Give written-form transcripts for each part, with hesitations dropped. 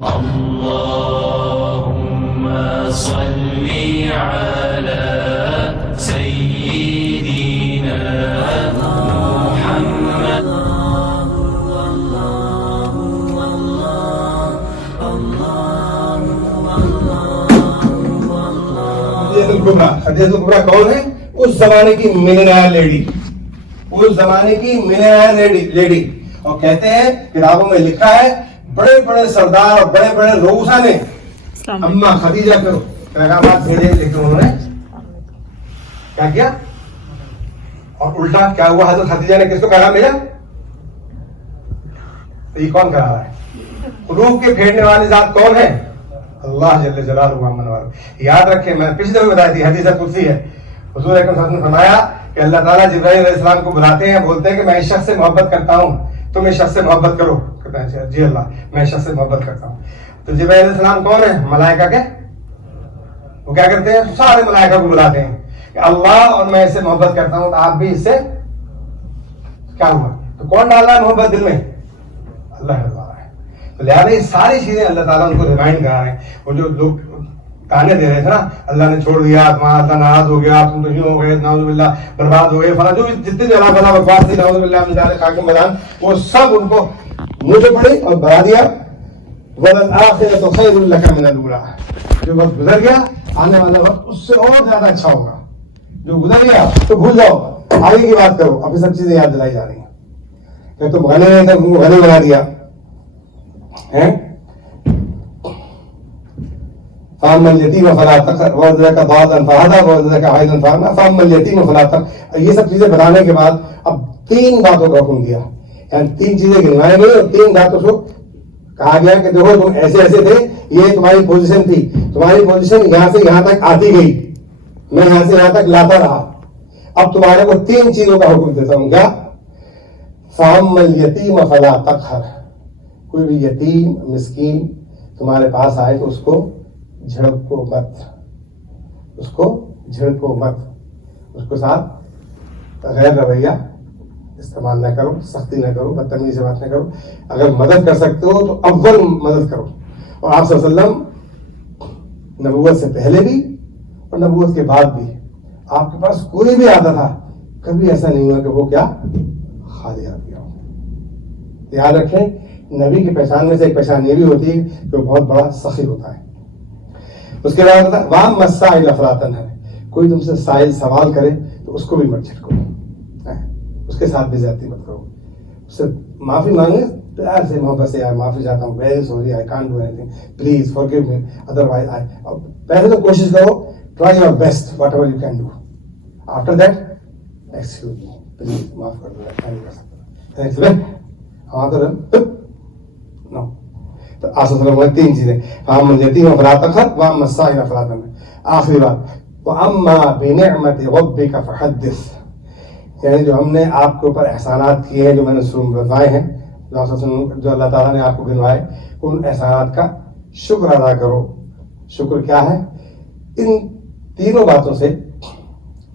اللهم صل على سيدنا محمد. خدیجہ کبریٰ کون ہے؟ اس زمانے کی ملینئر لیڈی، اس زمانے کی ملینئر لیڈی. اور کہتے ہیں کتابوں میں لکھا ہے بڑے بڑے سردار اور بڑے بڑے روسا نے اما خدیجہ کو پیغامات بھیجے، لیکن انہوں نے کیا کیا؟ اور الٹا کیا ہوا؟ حضرت خدیجہ نے کس کو پیغام بھیجا؟ تو یہ کون کرا رہا ہے؟ قلوب کے پھیرنے والی ذات کون ہے؟ اللہ جل جلالہ و امن والے. یاد رکھیں، میں پچھلے دفعہ بتائی تھی، حدیث قدسی ہے. حضور اکرم صلی اللہ علیہ وسلم نے فرمایا کہ اللہ تعالیٰ جبرائیل علیہ السلام کو بلاتے ہیں، بولتے ہیں کہ میں اس شخص سے محبت کرتا ہوں، تم اس شخص سے محبت کرو. کہتا ہے جی اللہ، میں اس شخص سے محبت کرتا ہوں. تو جبرائیل علیہ السلام کون ہے؟ ملائکہ کے. وہ کیا کرتے ہیں؟ سارے ملائکہ کو بلاتے ہیں کہ اللہ اور میں اس سے محبت کرتا ہوں، تو آپ بھی اس سے کیا ہوا؟ تو کون ڈال رہا ہے محبت دل میں؟ اللہ ڈال رہا ہے. تو لہٰذا یہ ساری چیزیں اللہ تعالیٰ ان کو ریمائنڈ کرا رہے ہیں. وہ جو لوگ تانے دے رہے تھے نا، اللہ نے چھوڑ دیا، اللہ ناراض ہو گیا، تم تو یوں ہو گئے، نعوذ باللہ برباد ہو گئے، فلاں جو بھی جتنے بھی اللہ تعالیٰ بکواس تھی، نعوذ باللہ من ذالک حاکم بیان، وہ سب ان کو منہ پہ پڑی اور بتا دیا وَلَلْآخِرَةُ خَيْرٌ لَكَ مِنَ الْأُولَىٰ. جو وقت گزر گیا، آنے والا وقت اس سے اور زیادہ اچھا ہوگا. جو گزر گیا تو بھول جاؤ، آگے کی بات کرو. ابھی سب چیزیں یاد دلائی جا رہی ہیں کہ تم غنی نہیں تھے، تم کو غنی بنا دیا. فَأَمَّا الْيَتِيمَ فَلَا تَقْهَرْ وَوَجَدَكَ ضَالًّا فَهَدَىٰ وَوَجَدَكَ عَائِلًا فَأَغْنَىٰ فَأَمَّا الْيَتِيمَ فَلَا تَقْهَرْ. یہ سب چیزیں بتانے کے بعد اب 3 باتوں کا حکم دیا، یعنی 3 چیزیں گنوائی گئی اور 3 باتوں کو کہا گیا کہ دیکھو تم ایسے ایسے تھے، یہ تمہاری پوزیشن تھی، تمہاری پوزیشن یہاں سے یہاں تک آتی گئی، میں یہاں سے یہاں تک لاتا رہا. اب تمہارے کو 3 چیزوں کا حکم دیتا ہوں. کیا؟ فَأَمَّا الْيَتِيمَ فَلَا تَقْهَرْ. کوئی بھی یتیم مسکین تمہارے پاس آئے تو اس کو جھڑکو مت، اس کو جھڑکو مت، اس کے ساتھ غیر رویہ استعمال نہ کرو، سختی نہ کرو، بدتمیزی سے بات نہ کرو. اگر مدد کر سکتے ہو تو اول مدد کرو. اور آپ صلی اللہ علیہ وسلم نبوت سے پہلے بھی اور نبوت کے بعد بھی آپ کے پاس کوئی بھی آتا تھا، کبھی ایسا نہیں ہوا کہ وہ کیا خالی آ گیا ہو. یاد رکھیں، نبی کی پہچان میں سے ایک پہچان یہ بھی ہوتی ہے کہ وہ بہت بڑا سخی ہوتا ہے. اس کے بعد وَأَمَّا السَّائِلَ فَلَا تَنْهَرْ. کوئی تم سے سائل سوال کرے تو اس کو بھی مت جھٹکو، اس کے ساتھ بھی زیادتی مت کرو. اس سے معافی مانگے پیار سے، محبت سے، یار معافی چاہتا ہوں، very sorry, I can't do any thing, please forgive me, otherwise پہلے تو کوشش کرو، try your best what ever you can do. After that excuse me, please معاف کر دو، میں نہیں کر سکتا. نو. تو آپ صلی اللہ علیہ وسلم 3 چیزیں، فَأَمَّا الْيَتِيمَ فَلَا تَقْهَرْ وَأَمَّا السَّائِلَ فَلَا تَنْهَرْ. آخری بات، وَأَمَّا بِنِعْمَةِ رَبِّكَ فَحَدِّثْ. یعنی جو ہم نے آپ کے اوپر احسانات کیے ہیں، جو میں نے بتائے ہیں، جو اللہ تعالیٰ نے آپ کو گنوائے، ان احسانات کا شکر ادا کرو. شکر کیا ہے؟ ان 3 باتوں سے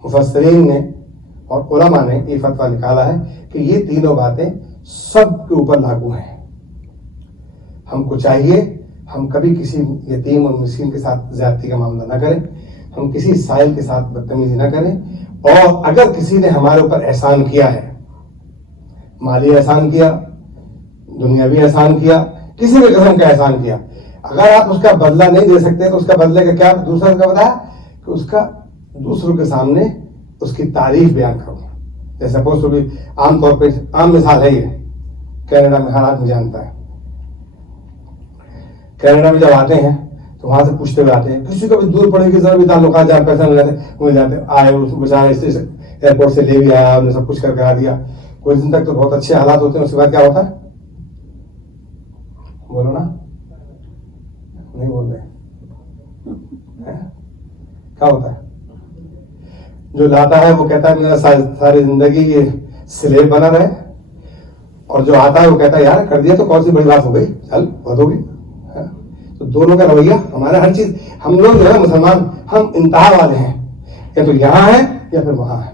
مفسرین نے اور علماء نے یہ فتویٰ نکالا ہے کہ یہ 3 باتیں سب کے اوپر لاگو ہیں. ہم کو چاہیے ہم کبھی کسی یتیم اور مسکین کے ساتھ زیادتی کا معاملہ نہ کریں، ہم کسی سائل کے ساتھ بدتمیزی نہ کریں، اور اگر کسی نے ہمارے اوپر احسان کیا ہے، مالی احسان کیا، دنیاوی احسان کیا، کسی بھی قسم کا احسان کیا، اگر آپ اس کا بدلہ نہیں دے سکتے تو اس کا بدلے کا کیا دوسرا کا بتایا کہ اس کا دوسروں کے سامنے اس کی تعریف بیان کرو. جیسے سپوز تو بھی عام طور پہ عام مثال ہے یہ، کینیڈا میں ہر آدمی جانتا ہے. کینیڈا میں جب آتے ہیں تو وہاں سے پوچھتے ہوئے آتے ہیں، کسی کو بھی دور پڑے گی ضرور بھی تعلقات جہاں پیسہ مل جاتے آئے، اس کو بچارے ایئرپورٹ سے لے بھی آیا، انہیں سب کچھ کر کے آ دیا. کچھ دن تک تو بہت اچھے حالات ہوتے ہیں، اس کے بعد کیا ہوتا ہے؟ بولو نا، نہیں بول رہے. کیا ہوتا ہے؟ جو لاتا ہے وہ کہتا ہے میرا ساری زندگی یہ سلیب بنا رہے، اور جو آتا ہے وہ کہتا ہے یار کر دیا تو کون سی بڑی بات ہو گئی، چل بہت ہوگی. تو دونوں کا رویہ ہمارا، ہر چیز ہم لوگ جو ہے مسلمان، ہم انتہا والے ہیں، یا تو یہاں ہیں یا پھر وہاں ہیں،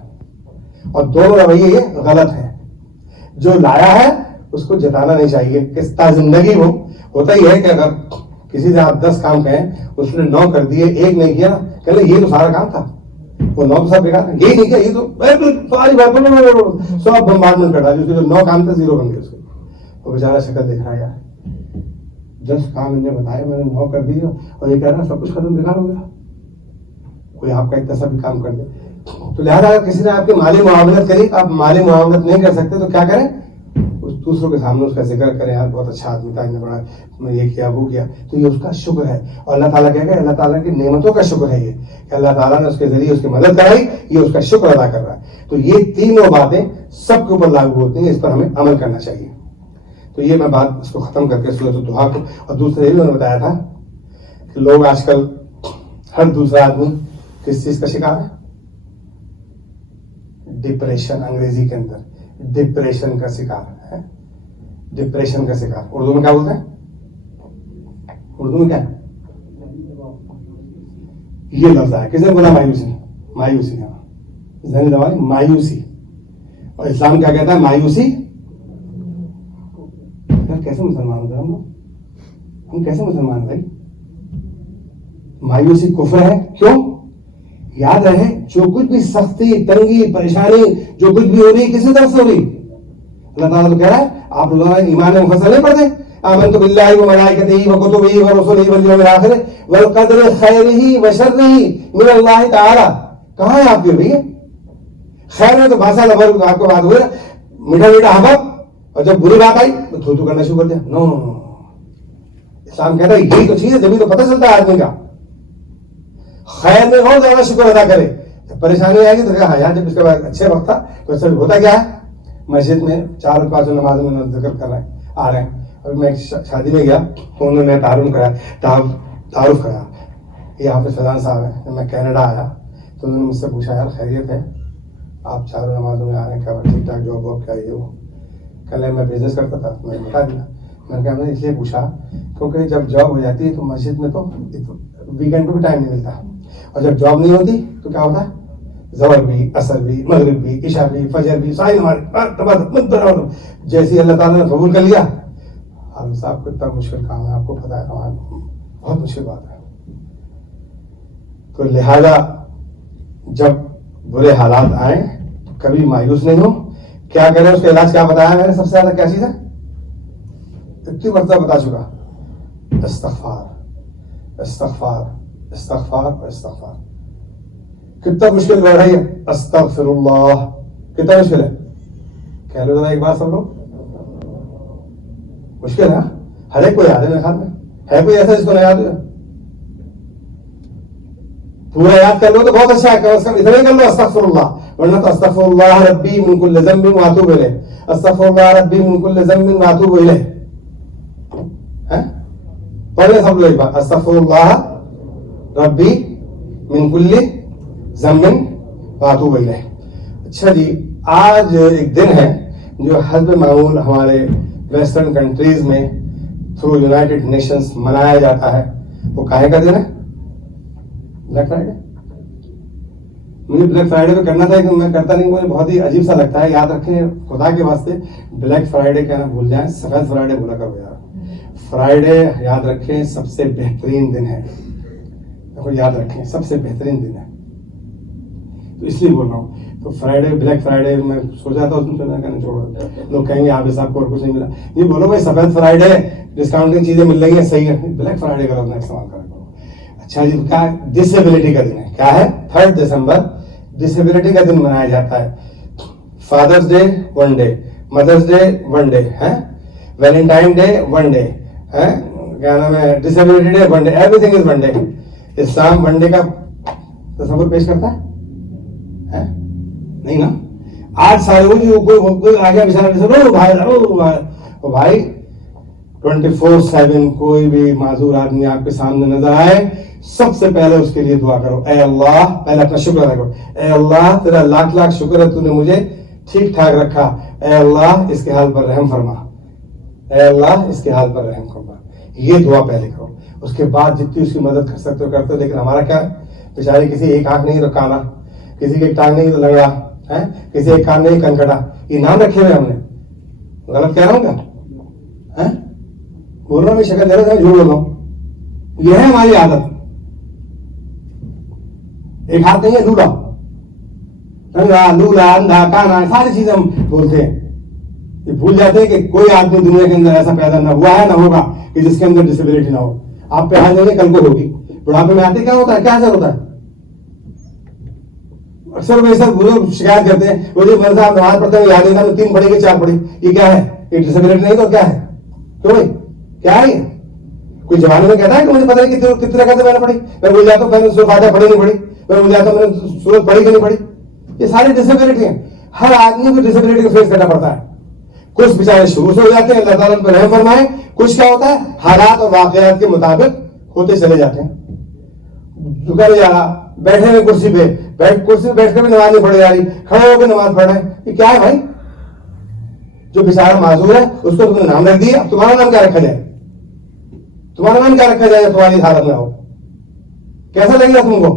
اور دونوں رویے یہ غلط ہیں. جو لایا ہے اس کو جتانا نہیں چاہیے کہ تا زندگی وہ ہوتا ہی ہے کہ اگر کسی سے آپ 10 کام کہیں اس نے 9 کر دیے 1 نہیں کیا کہ یہ تو سارا کام تھا وہ 9 تو سب بیکار تھا یہی نہیں کیا یہ تو ساری بات سب بمبارڈمنٹ کر ڈالی اس کے جو 9 کام تھے 0 بن گئے اس کے وہ بیچارہ شکل دیکھ رہا ہے یار 10 کام انہوں نے بتایا میں نے 9 کر دیے اور یہ کہہ رہا سب کچھ ختم بیکار ہو گیا کوئی آپ کا اتنا سا بھی کام کر دے تو لہٰذا اگر کسی نے آپ کی مالی معاونت کری آپ مالی معاونت نہیں کر سکتے تو کیا کریں دوسروں کے سامنے اس کا ذکر کریں یار بہت اچھا آدمی تھا بڑا میں یہ کیا وہ کیا تو یہ اس کا شکر ہے اور اللہ تعالیٰ کہے گا اللہ تعالیٰ کی نعمتوں کا شکر ہے یہ کہ اللہ تعالیٰ نے اس کے ذریعے اس کی مدد کرائی یہ اس کا شکر ادا کر رہا ہے تو یہ تینوں باتیں سب کے اوپر لاگو ہوتی ہیں اس پر ہمیں عمل کرنا چاہیے تو یہ میں بات اس کو ختم کر کے سورۃ الضحیٰ کو اور دوسرے یہ میں نے بتایا تھا کہ لوگ آج کل ہر دوسرا آدمی کس چیز کا شکار ہے ڈپریشن انگریزی کے اندر ڈپریشن کا شکار ہے ڈپریشن کا شکار اردو میں کیا بولتے ہیں اردو میں کیا یہ لفظ ہے کس نے بولا مایوسی مایوسی ذہنی دوائی مایوسی اور اسلام کیا کہتا ہے مایوسی کیسے مسلمان ہوتے ہم کیسے مسلمان بھائی مایوسی کفر ہے کیوں یاد رہے جو کچھ بھی سختی تنگی پریشانی جو کچھ بھی ہو رہی کسی طرف سے ہو رہی اللہ تعالیٰ تو کہہ رہا ہے آپ روزانہ ایمان مفصل نہیں پڑھتے آمنت باللہ وملائکتہ وکتبہ ورسلہ والیوم الآخر والقدر خیرہ وشرہ من اللہ تعالی کہاں ہے آپ کے بھائی خیر میں تو بھاشا لفظ آپ کو بات ہوئی میٹھا میٹھا حبب اور جب بری بات آئی تو تھو کرنا شروع کر دیا نو اسلام کہتا ہے یہی تو چیز ہے جبھی تو پتہ چلتا ہے آدمی کا خیر میں بہت زیادہ شکر ادا کرے جب پریشانی آئے گی تو کہا یار جب اس کے بعد اچھے وقت تھا تو اصل ہوتا کیا ہے مسجد میں 4 5 نمازوں میں ذکر کر رہے ہیں آ رہے ہیں ابھی میں شادی میں گیا تو انہوں نے تعارف کرایا یہ حافظ فیضان صاحب ہیں جب میں کینیڈا آیا تو انہوں نے مجھ سے پوچھا یار خیریت ہے آپ 4 نمازوں میں آ رہے ہیں کیا ٹھیک ٹھاک جاب واب کیا یہ وہ کل میں بزنس کرتا تھا میں نے بتا دیا میں نے کہا میں نے اس لیے پوچھا کیونکہ جب جاب ہو جاتی ہے تو مسجد میں تو ویکینڈ کو بھی ٹائم نہیں ملتا اور جب جاب نہیں ہوتی تو کیا ہوتا ہے ظہر بھی عصر بھی مغرب بھی عشاء بھی فجر بھی ساری ہمارے جیسی اللہ تعالیٰ نے قبول کر لیا حافظ صاحب کو اتنا مشکل کام ہے آپ کو پتا ہے ہمارا بہت مشکل بات ہے تو لہذا جب برے حالات آئیں تو کبھی مایوس نہیں ہو کیا کریں اس کا علاج کیا بتایا میں نے سب سے زیادہ کیا چیز ہے اتنی مرتبہ بتا چکا استغفار استغفار استغفار اور استغفار کتنا مشکل ہو رہی ہے استغفر اللہ کتنا مشکل ہے کہہ لو ذرا ایک بار سب لوگ مشکل ہے ہر ایک کو یاد ہے میرے خیال میں ہے کوئی ایسا جس کو نہ یاد ہو پورا یاد کر لو تو بہت اچھا ہے کم از کم اتنا ہی کر لو استغفر اللہ ورنہ تو استغفر اللہ ربی من کل ذنب واتوب الیہ استغفر اللہ ربی من کل ذنب واتوب الیہ پڑھ لیں سب لوگ ایک بار استغفر اللہ ربی من کل ذنب واتوب الیہ اچھا جی آج ایک دن ہے جو حسب معمول ہمارے ویسٹرن کنٹریز میں تھرو یونائٹڈ نیشنز منایا جاتا ہے وہ کاہے کا دن ہے بلیک فرائیڈے مجھے بلیک فرائیڈے پہ کرنا تھا لیکن میں کرتا نہیں مجھے بہت ہی عجیب سا لگتا ہے یاد رکھیں خدا کے واسطے بلیک فرائیڈے کہنا بھول جائیں سفید فرائیڈے بولا کرو یار فرائیڈے یاد رکھیں سب سے بہترین دن ہے دیکھو یاد رکھیں سب سے بہترین دن ہے تو اس لیے بول رہا ہوں تو فرائیڈے بلیک فرائیڈے میں سوچا تھا اس میں میں کہنا چھوڑا لوگ کہیں گے آپ صاحب کو اور کچھ نہیں ملا یہ بولو بھائی سفید فرائیڈے ڈسکاؤنٹنگ چیزیں مل رہی ہیں صحیح ہے بلیک فرائیڈے کا اپنا استعمال کرا کرو اچھا جی کیا ڈسیبلٹی کا دن ہے کیا ہے 3 دسمبر ڈسیبلٹی کا دن منایا جاتا ہے فادرس ڈے 1 ڈے مدرس day 1 day Valentine day 1 day کیا نام ہے disability day 1 day every thing is 1 day Islam 1 day کا تصور پیش کرتا ہے نہیں نا آج سارے کوئی آ گیا بھائی 24/7 کوئی بھی معذور آدمی آپ کے سامنے نظر آئے سب سے پہلے اس کے لیے دعا کرو اے اللہ پہلے اپنا شکر ادا کرو اے اللہ تیرا لاکھ لاکھ شکر ہے تو نے مجھے ٹھیک ٹھاک رکھا اے اللہ اس کے حال پر رحم فرما اے اللہ اس کے حال پر رحم فرما یہ دعا پہلے کرو اس کے بعد جتنی اس کی مدد کر سکتے ہو کرتے ہو لیکن ہمارا کیا بیچارے کسی ایک آنکھ نہیں تو کانا کسی کی ایک ٹانگ نہیں تو لنگڑا کسی ایک کان نہیں کنکٹا یہ نام رکھے ہوئے ہم نے غلط کہہ رہا ہوں کیا؟ بول رہا ہوں میں شکل دے رہا ہوں، جھوٹ بول رہا ہوں. یہ ہے ہماری عادت. ایک ہاتھ نہیں ہے لولا، رنگا لولا اندھا کانا ساری چیزیں ہم بولتے ہیں. یہ بھول جاتے ہیں کہ کوئی آدمی دنیا کے اندر ایسا پیدا نہ ہوا ہے نہ ہوگا کہ جس کے اندر ڈسیبلٹی نہ ہو. آپ پہ آج نہیں کل کو ہوگی. بڑھاپے میں آتے کیا ہوتا ہے، کیا اثر ہوتا ہے؟ اکثر میں سب بزرگ شکایت کرتے ہیں وہ جو مرزا نماز پڑھتے ہیں یاد نہیں 3 پڑھی کہ 4 پڑھی، یہ کیا ہے؟ یہ ڈسیبلٹی نہیں تو کیا ہے؟ کیوں بھائی کیا ہے یہ؟ کوئی جوانی میں کہتا ہے کہ مجھے پتہ نہیں کتنے رکعتیں میں نے پڑھی، میں بھول جاتا ہوں میں نے سورۃ فاتحہ پڑھی نہیں پڑھی، میں بھول جاتا ہوں میں نے سورت پڑھی کہ نہیں پڑھی. یہ ساری ڈسیبلٹی ہیں. ہر آدمی کو ڈسیبلٹی کو فیس کرنا پڑتا ہے. کچھ بیچارے شروع سے ہو جاتے ہیں، اللہ تعالیٰ ان پر رحم فرمائے. کچھ کیا ہوتا ہے حالات اور واقعات کے مطابق ہوتے چلے جاتے ہیں. جھکا نہیں جا رہا، بیٹھے ہوئے کرسی پہ کرسی پہ بیٹھ کر بھی نماز نہیں پڑھی جا رہی، کھڑے ہو کے نماز پڑھ رہے ہیں. یہ کیا ہے بھائی؟ جو بیچارہ معذور ہے اس کو تم نے نام رکھ دیا، اب تمہارا نام کیا رکھا جائے؟ تمہارا نام کیا رکھا جائے تمہاری حالت میں ہو؟ کیسا لگے گا تم کو؟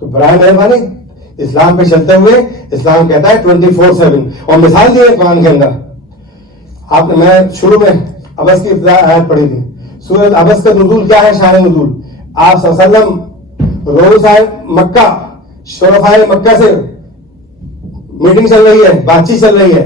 تو برائے مہربانی اسلام پہ چلتے ہوئے اسلام کہتا ہے 24/7. اور مثال دی ہے قرآن کے اندر. آپ نے میں شروع میں عبس کی ابتدا آیت پڑھی تھی. سورۃ عبس کا نزول کیا ہے؟ شان نزول. آپ صلی اللہ علیہ وسلم رؤساء مکہ شرفاء مکہ سے میٹنگ چل رہی ہے، بات چیت چل رہی ہے.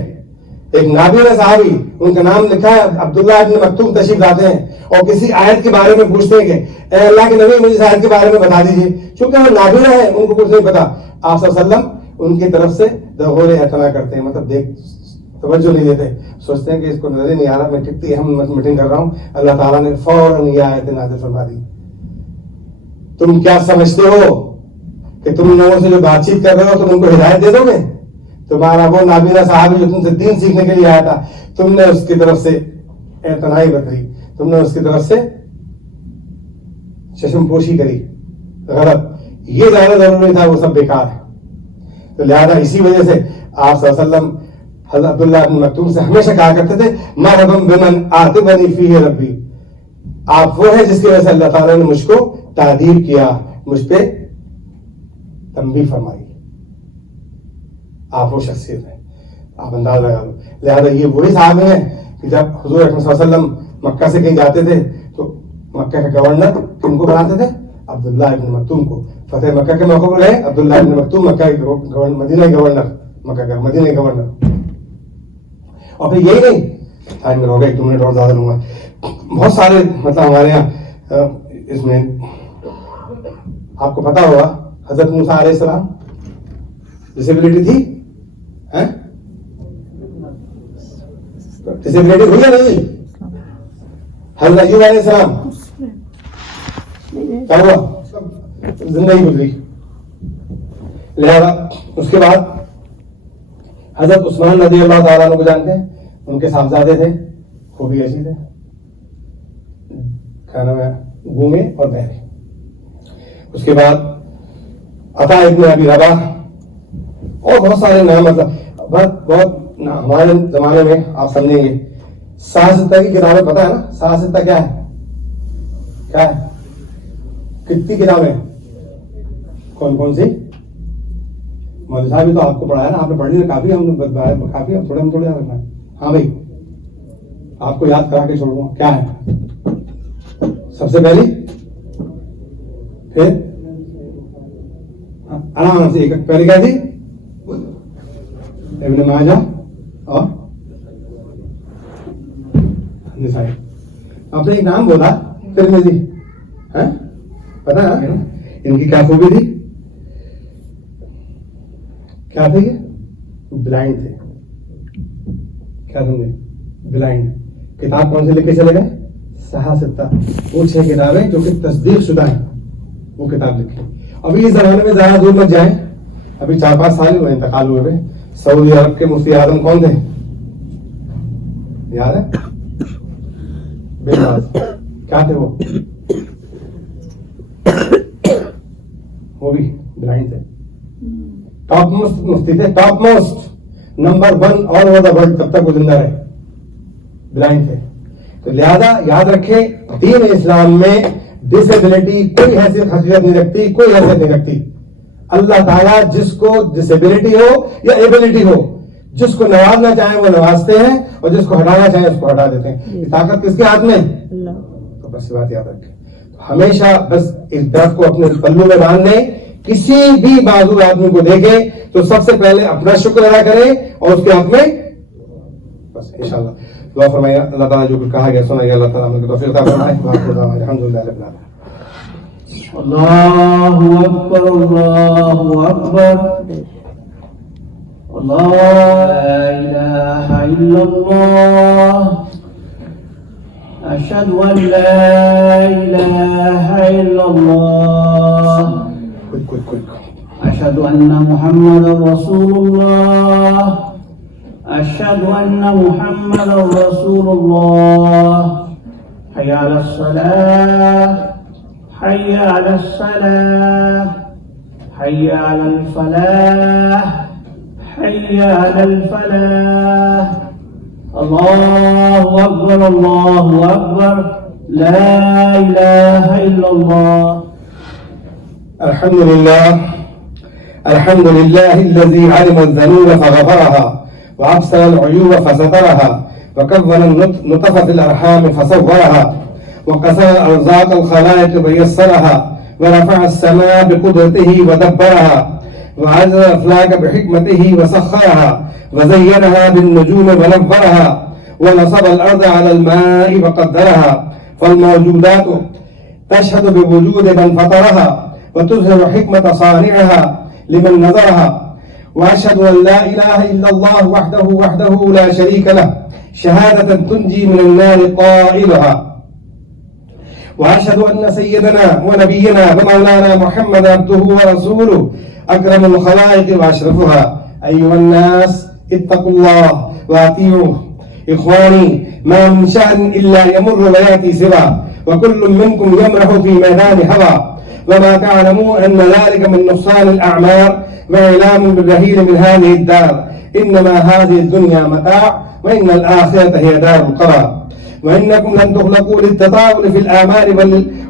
ایک نابینا صحابی، ان کا نام لکھا ہے عبداللہ ابن مکتوم، تشریف لاتے ہیں اور کسی آیت کے بارے میں پوچھتے ہیں کہ اے اللہ کے نبی مجھے اس آیت کے بارے میں بتا دیجیے. چونکہ وہ نابینا ہے ان کو کچھ نہیں پتا. آپ صلی اللہ علیہ وسلم ان کی طرف سے دغور اعتنا کرتے ہیں، مطلب دیکھ توجہ نہیں دیتے، سوچتے ہیں کہ اس کو نظر ہی نہیں آ رہا، میں کتنی اہم میٹنگ کر رہا ہوں. اللہ تعالیٰ نے فوراً یہ آیت نازل فرما دی. تم کیا سمجھتے ہو کہ تم لوگوں سے جو بات چیت کر رہے ہو تم ان کو ہدایت دے دو گے؟ تمہارا وہ نابینا صاحب جو تم سے دین سیکھنے کے لیے آیا تھا، تم نے اس کی طرف سے اعتنائی بکری، تم نے اس کی طرف سے چشم پوشی کری. غلط. یہ زیادہ ضروری تھا، وہ سب بیکار ہے. تو لہذا اسی وجہ سے آپ صلی اللہ علیہ وسلم حضرت عبداللہ بن مکتوم سے ہمیشہ کہا کرتے تھے مرحبا بمن عاتبنی فیہ ربی. آپ وہ ہیں جس کی وجہ سے اللہ تعالیٰ نے مجھ کو تعدیب کیا، مجھ پہ تنبیہ فرمائی. آپ وہ شخصیت ہیں، آپ انداز لگا لو. لہذا یہ وہی صحابے ہیں کہ جب حضور اکرم صلی اللہ علیہ وسلم مکہ سے کہیں جاتے تھے تو مکہ کا گورنر کن کو بناتے تھے؟ عبداللہ ابن مکتوم کو. فتح مکہ کے موقع پر رہے عبداللہ ابن مکتوم مکہ کے مدینہ کے گورنر، مکہ کا مدینہ کے گورنر. اور پھر یہی نہیں، ٹائم میں ہو گئی 2 منٹ اور زیادہ لوں گا. بہت سارے مطلب ہمارے یہاں اس میں آپ کو پتا ہوگا حضرت موسیٰ علیہ السلام ڈسیبلٹی تھی، ڈسیبلٹی ہوئی یا نہیں؟ حضرت ایوب علیہ السلام کیا ہوا؟ زندگی گزری. لہذا اس کے بعد حضرت عثمان رضی اللہ تعالیٰ عنہ کو جانتے ہیں، ان کے صاحبزادے تھے، خوبی ایسی تھے، کیا نام ہے، گونگے اور بہرے. اس کے بعد عطا ابن ابی رباح اور بہت سارے نام، مطلب بہت ہمارے زمانے میں آپ سمجھیں گے. سیاستہ کی کتابیں پتہ ہے نا؟ سیاستہ کیا ہے؟ کیا ہے؟ کتنی کتابیں؟ کون کون سی؟ مولوی صاحب تو آپ کو پڑھایا نا، آپ نے پڑھی نا کافی، ہم نے کافی، ہم تھوڑے رکھنا ہے. ہاں بھائی آپ کو یاد کرا کے چھوڑوں گا. کیا ہے سب سے پہلی؟ پھر آرام سے ایک پہلی کیا تھی؟ ابن ماجہ اور نسائی. آپ نے ایک نام بولا ترمذی، پتا ہے ان کی کیا خوبی تھی؟ کیا تھے؟ یہ بلائنڈ تھے. کیا سمجھے؟ بلائنڈ. کتاب کون سے لے کے چلے گئے؟ سیاستہ. وہ 6 کتابیں جو کہ تصدیق شدہ ہیں، وہ کتاب لکھی. ابھی اس زمانے میں زیادہ دور مت جائیں، ابھی 4-5 سال ہوئے انتقال ہوئے ہوئے. سعودی عرب کے مفتی اعظم کون تھے؟ یاد ہے؟ بے باز. کیا تھے وہ؟ وہ بھی بلائنڈ تھے. ٹاپ موسٹ مفتی تھے، top most number 1 all over the world. تب تک وہ زندہ رہے، بلائنڈ تھے. تو لہذا یاد رکھیں دین اسلام میں ڈسیبلٹی کوئی حیثیت حقیقت نہیں رکھتی، کوئی حیثیت نہیں رکھتی. اللہ تعالیٰ جس کو ڈسیبلٹی ہو یا ایبلٹی ہو جس کو نوازنا چاہیں وہ نوازتے ہیں اور جس کو ہٹانا چاہیں اس کو ہٹا دیتے ہیں. یہ طاقت کس کے ہاتھ میں؟ تو بس یہ بات یاد رکھیں. ہمیشہ بس اس درد کو اپنے پلو میں باندھ لیں. کسی بھی معذور آدمی کو دیکھیں تو سب سے پہلے اپنا شکر ادا کریں اور اس کے حق میں بس انشاءاللہ دعا فرمائیں. اللہ تعالیٰ جو کچھ کہا گیا سنا گیا اللہ تعالیٰ ہم کو توفیق عطا فرمائے. الحمدللہ رب العالمین. اللہ اکبر اللہ اکبر لا الہ الا اللہ اشہد ان لا الہ الا اللہ اشہد ان محمد رسول اللہ اشہد ان محمد رسول اللہ. حی علی الصلاة حي على الصلاة حي على الفلاح حي على الفلاح. الله أكبر الله أكبر لا إله إلا الله. الحمد لله الذي علم الذنوب فغفرها وأبصر العيوب فسترها وكون النطف في الأرحام فصورها وقسم أرزاق الخلائق فيسرها ورفع السماء بقدرته ودبرها وعزل الأفلاك بحكمته وسخرها وزينها بالنجوم ونورها ونصب الأرض على الماء وقدرها. فالموجودات تشهد بوجود من فطرها وتظهر حكمة صانعها لمن نظرها. وأشهد أن لا إله إلا الله وحده لا شريك له شهادة تنجي من النار قائلها. وأشهد أن سيدنا ونبينا ومولانا محمد عبده ورسوله أكرم الخلائق وأشرفها. أيها الناس اتقوا الله وأطيعوه. إخواني ما من شأن إلا يمر ويأتي سوى وكل منكم يمرح في ميدان هوى وما تعلمون أن ذلك من نقصان الأعمار وإعلام بالرحيل من هذه الدار. إنما هذه الدنيا متاع وإن الآخرة هي دار القرار. وإنكم لن تخلقوا للتطاول في الآمال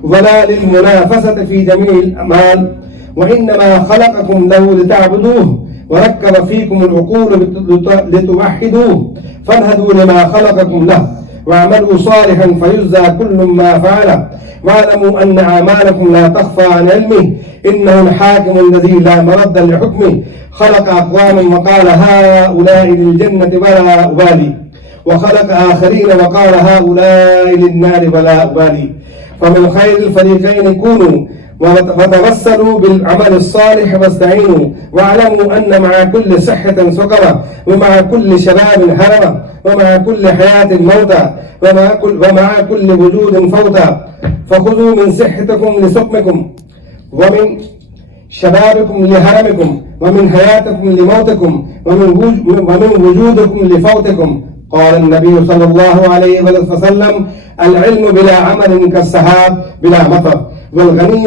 ولا للمنافسة في جميع الأعمال وإنما خلقكم له لتعبدوه وركب فيكم العقول لتوحدوه فانهدوا لما خلقكم له واعملوا صالحا فيجزى كل ما فعل واعلموا أن أعمالكم لا تخفى عن علمه إنه الحاكم الذي لا مرد لحكمه. خلق أقواما وقال هؤلاء للجنة ولا أبالي وخلق آخرين وقال هؤلاء للنار ولا أبالي. فمن خير الفريقين كونوا وتوسلوا بالعمل الصالح واستعينوا واعلموا أن مع كل صحة سقمة ومع كل شباب هرمة ومع كل حياة موتى ومع كل وجود فوتا. فخذوا من صحتكم لسقمكم ومن شبابكم لهرمكم ومن حياتكم لموتكم ومن وجودكم لفوتكم. قال النبي صلى الله عليه وسلم العلم بلا عمل كالسحاب بلا مطر والغني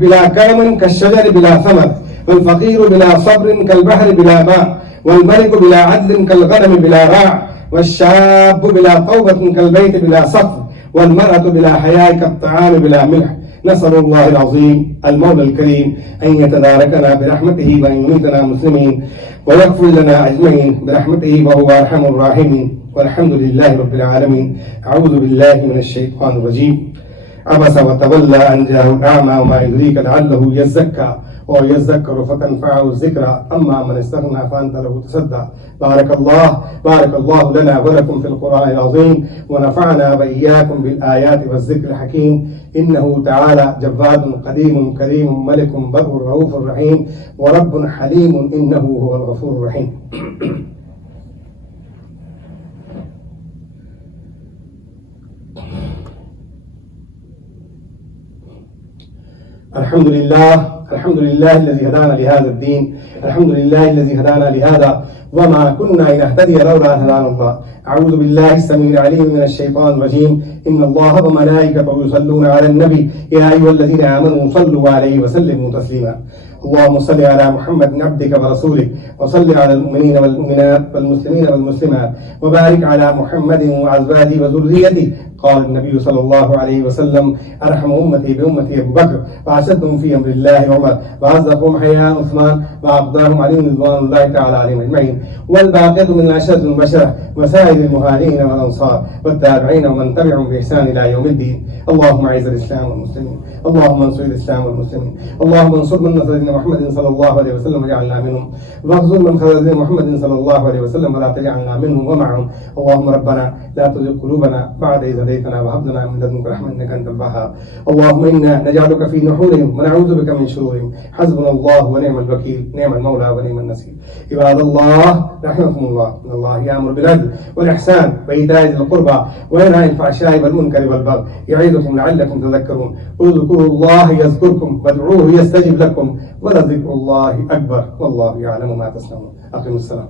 بلا كرم كالشجر بلا ثمر والفقير بلا صبر كالبحر بلا ماء والملك بلا عدل كالغنم بلا راع والشاب بلا توبة كالبيت بلا سقف والمرأة بلا حياء كالطعام بلا ملح. نسأل الله العظيم المولى الكريم أن يتداركنا برحمته وأن يميتنا مسلمين ويغفر لنا أجمعين برحمته وهو أرحم الراحمين. والحمد لله رب العالمين. أعوذ بالله من الشيطان الرجيم. عبس وتولى أن جاءه الأعمى وما يدريك لعله يزكى ويذكر فتنفعه الذكرى أما من استغنى فأنت له تصدى. بارك الله لنا ولكم في القرآن العظيم ونفعنا وإياكم بالآيات والذكر الحكيم. إنه تعالى جواد قديم كريم ملك بر رؤوف رحيم ورب حليم إنه هو الغفور الرحيم. الحمد لله الذي هدانا لهذا الدين. الحمد لله الذي هدانا لهذا وما كنا لنهتدي لولا أن هدانا الله. أعوذ بالله السميع العليم من الشيطان الرجيم. إن الله وملائكته يصلون على النبي يا أيها الذين آمنوا صلوا عليه وسلموا تسليما. اللهم صل على محمد عبدك ورسولك وصل على المؤمنين والمؤمنات والمسلمين والمسلمات وبارك على محمد وأزواجه وذريته. قال النبي صلى الله عليه وسلم أرحم أمتي بأمتي أبو بكر وأشدهم في أمر الله عمر وأصدقهم حياء عثمان وأقدرهم علي رضوان الله تعالى عليهم أجمعين. والباقية من أشد البشرة وسائر المهاجرين والأنصار والتابعين ومن تبعهم بإحسان إلى يوم الدين. اللهم أعز الإسلام والمسلمين، اللهم انصر الإسلام والمسلمين، اللهم انصر من نصر دين محمد صلى الله عليه وسلم وجعلنا منهم، واخذل من خذل دين محمد صلى الله عليه وسلم ولا تجعلنا منهم ومعهم. اللهم ربنا لا تزغ قلوبنا بعد إذ هديتنا وهب لنا من لدنك رحمة إنك أنت الوهاب. اللهم إنا نجعلك في نحورهم ونعوذ بك من شرورهم. حسبنا الله ونعم الوكيل، نعم المولى ونعم النصير. عباد الله رحمكم الله، إن الله يأمر بالعدل والإحسان وإيتاء ذي القربى وينهى عن الفحشاء والمنكر والبغي يعظكم لعلكم تذكرون. اذكروا الله يذكركم وادعوه يستجب لكم ولذكر الله أكبر والله يعلم ما تصنعون. أقم السلام.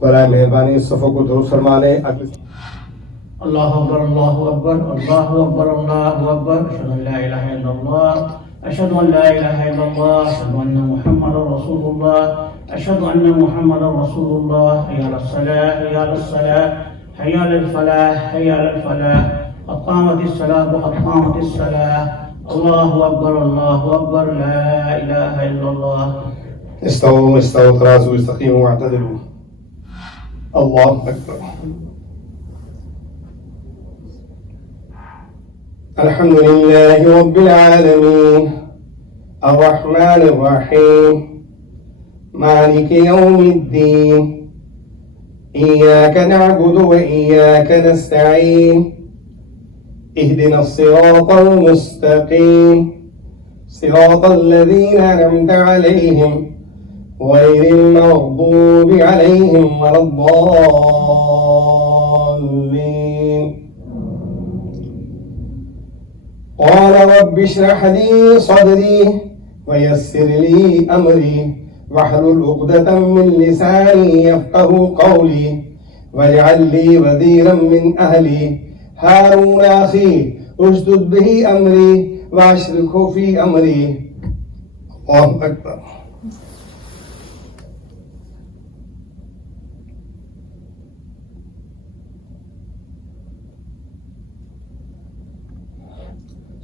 برائے مہربانی صفوں کو درست فرما لیں. اللہ اکبر اللہ اکبر اللہ اکبر اللہ اکبر اشہد ان لا الہ الا اللہ اشہد ان لا الہ الا اللہ اشہد ان محمد رسول اللہ اشہد ان محمد رسول اللہ حی علی الصلاۃ حی علی الصلاۃ حی علی الفلاح حی علی الفلاح قد قامت الصلاۃ وقد قامت الصلاۃ اللہ اکبر لا الہ الا اللہ. استووا استووا ترازوا استقيموا واعتدلوا. الله أكبر. الحمد لله رب العالمين الرحمن الرحيم مالك يوم الدين إياك نعبد وإياك نستعين اهدنا الصراط المستقيم صراط الذين أنعمت عليهم غير المغضوب عليهم ولا الضالين. قال رب اشرح لي صدري ويسر لي أمري واحلل عقدة من لساني يفقه قولي واجعل لي وزيرا من أهلي هارون أخي اشدد به أمري وأشركه في أمري. الله أكبر.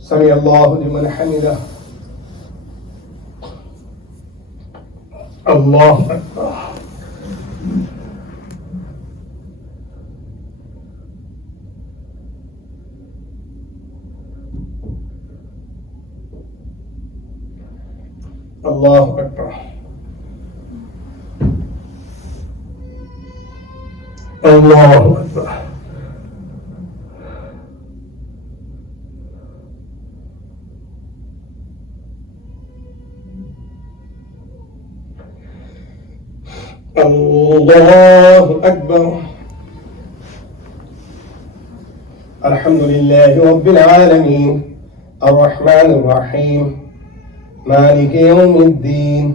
سمع الله لمن حمده. الله أكبر. الله أكبر. الله أكبر. الله أكبر. الحمد لله رب العالمين الرحمن الرحيم مالك يوم الدين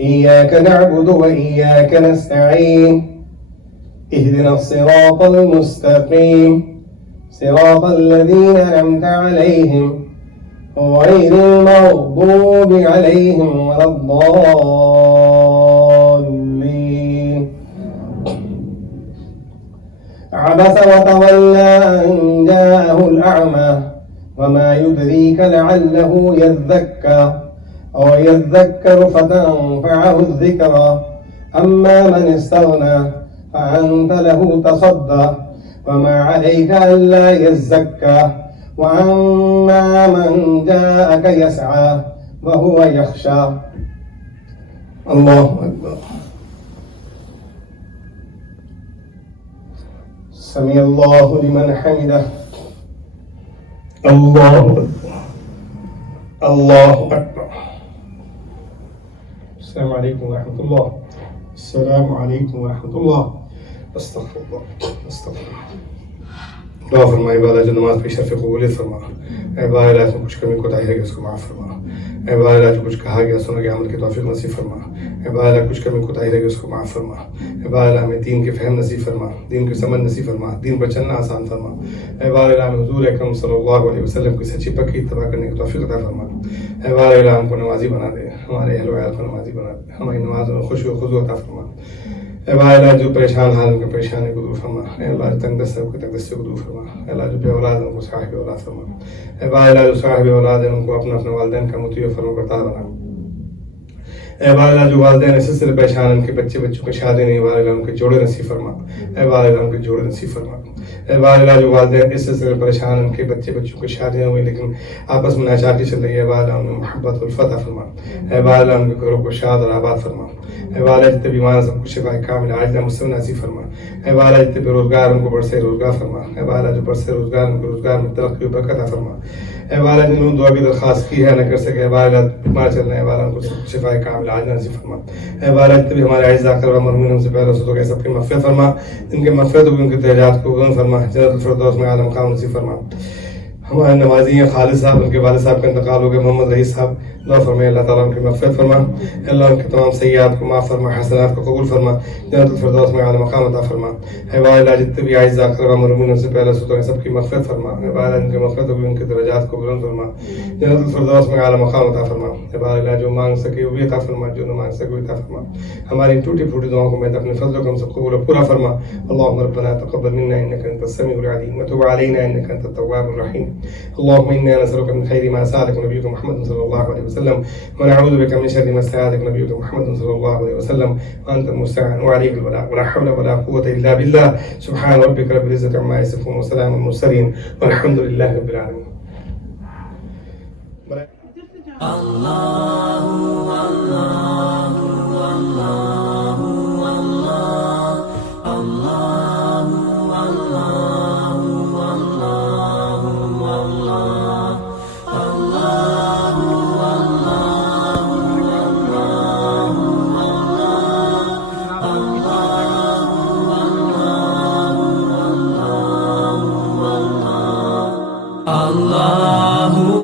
إياك نعبد وإياك نستعين اهدنا الصراط المستقيم صراط الذين أنعمت عليهم غير المغضوب عليهم ولا الضالين. عبس وتولى أن جاءه الأعمى وما يدريك لعله يذكى أو يذكر فتنفعه الذكرى أما من استغنى فأنت له تصدى وما عليك ألا يزكى وأما من جاءك يسعى وهو يخشى. الله أكبر. سمع الله لمن حمده. الله أكبر. الله أكبر. السلام عليكم ورحمة الله. السلام عليكم ورحمة الله. استغفر الله. استغفر الله. دعا فرما اے بالا جو نماز پہ شرف قبولیت فرما. اے بالا جو کچھ کمی کوتاہی رہ گئی اس کو معاف فرما. اے بالا جو کچھ کہا گیا سنا گیا عمل کی توفیق نصیب فرما. اے بالا کچھ کمی کوتاہی رہ گئی اس کو معاف فرما. اے بالا ہمیں دین کے فہم نصیب فرما, دین کی سمجھ نصیب فرما, دین پر چلنا آسان فرما. اے بالا ہمیں حضور اکرم صلی اللہ علیہ وسلم کی سچی پکی اتباع کرنے کی توفیق عطا فرما. اے بالا ہم کو نمازی بنا دے, ہمارے اہل و عیال کو نمازی بنا دے, ہماری نمازوں میں خوشی و خضوع عطا فرما. اے بالا جو پریشان حال ان کے پریشانی کو دور فرما. اے اللہ جو تنگ دست ہے ان کے تنگ دستی کو دور فرما. اے اللہ جو بے اولاد ان کو صاحب اولاد فرما. اے بالا جو صاحب اولاد ہیں ان کو اپنے والدین کا مطیع و فرما بردار بنا. اے بالا جو والدین اس سلسلے پریشان ان کے بچوں کی شادی نہیں, بالا ان کے جوڑے نصیب فرما. اے بالا ان کے جوڑے نصیب فرما. اے بالا جو والدین اس سلسلے پریشان ان کے بچوں کی شادیاں ہوئی لیکن آپس میں ناچاکی چل رہی ہے, بالا ان میں محبت الفتح فرما. اے بالا ان کے گھروں کو شاد اور آباد فرما. اے بالا جتنے بیمار سب کو شفا کامل عاجلہ مسلم نصیب فرما. اے بالا جتنے بے روزگار ان کو برسے روزگار فرما. اے بالا جو برسے روزگار ان کو روزگار میں ترقی و برکت عطا فرما. اے بالا جن لوگوں دعا کی درخواست کی ہے نہ کر سکے, اے بالا بیمار چل رہے ہیں, بالا ان کو شفا کامل عاجلہ نصیب فرما. اے بالا جتنے بھی ہمارے اعزاء اقربا مرحومین ہم سے پہلے رسولوں کے سب کی مغفرت فرما, ان کے مغفرت ہوگی ان کے درجات کو بلند فرما, جنت الفردوس میں اعلی مقام نصیب فرما. ہمارے نمازی ہیں خالد صاحب, ان کے والد صاحب کا انتقال ہو گیا محمد رئیس صاحب, دعا فرمائے اللہ تعالیٰ ان کی مغفرت فرما. اللہ ان کے تمام سیئات کو معاف فرما, حسنات کو قبول فرما, جنت الفردوس میں اعلی مقام عطا فرما. اے بالا جتنے بھی اعزاء اقربا مرحومین ان سے پہلے رسولوں کے سب کی مغفرت فرما. اے بالا ان کی مغفرت ہوگی ان کے درجات کو بلند فرما, جنت الفردوس میں اعلی مقام عطا فرما. اے بالا جو مانگ سکے وہ بھی عطا فرما, جو نہ مانگ سکے وہ عطا فرما. ہماری ٹوٹی پھوٹی دعاؤں کو میں اپنے فضل و کرم سے قبول و پورا فرما. اللهم ربنا تقبل منا انك انت السميع العليم وتب علينا انك انت التواب الرحيم. اللهم انا نسالك من خير ما سالك نبيك محمد صلى الله عليه وسلم ونعوذ بك من شر ما استعاذك نبيك محمد صلى الله عليه وسلم وانت المستعان وعليك البلاغ ولا حول ولا قوه الا بالله. سبحان ربك رب العزه عما يصفون وسلام على المرسلين والحمد لله رب العالمين. Allah